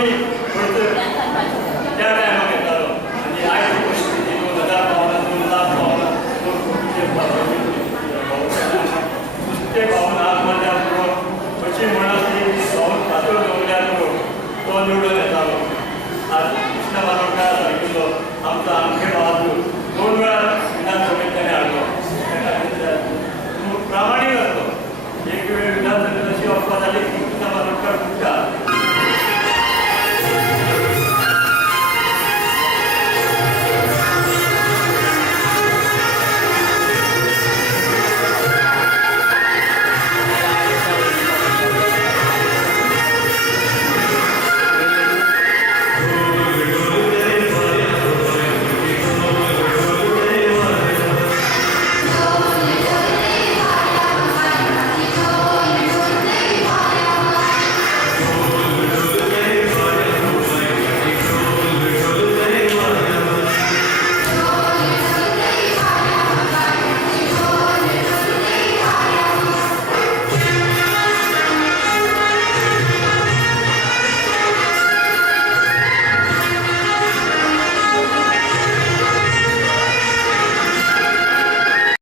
मी त्या टायमाक येतालो आनी आयज परिस्थिती 2000 पावला 2 लाख पावला 2 कोटीचे नुस्तें भावून हात मारल्या पुरो अशी म्हणत ती भावून फातर दवरल्यार पुरो तो निवडून येतालो. आज कृष्ण बालोडकार सारकिल्लो आमचो आमचे बहादूर 2 वेळा विधानसभेत ताणें हाडलो. त्या खातीर प्रामाणीक आसलो. एक वेळ विधानसभेत अशी अफवा जाली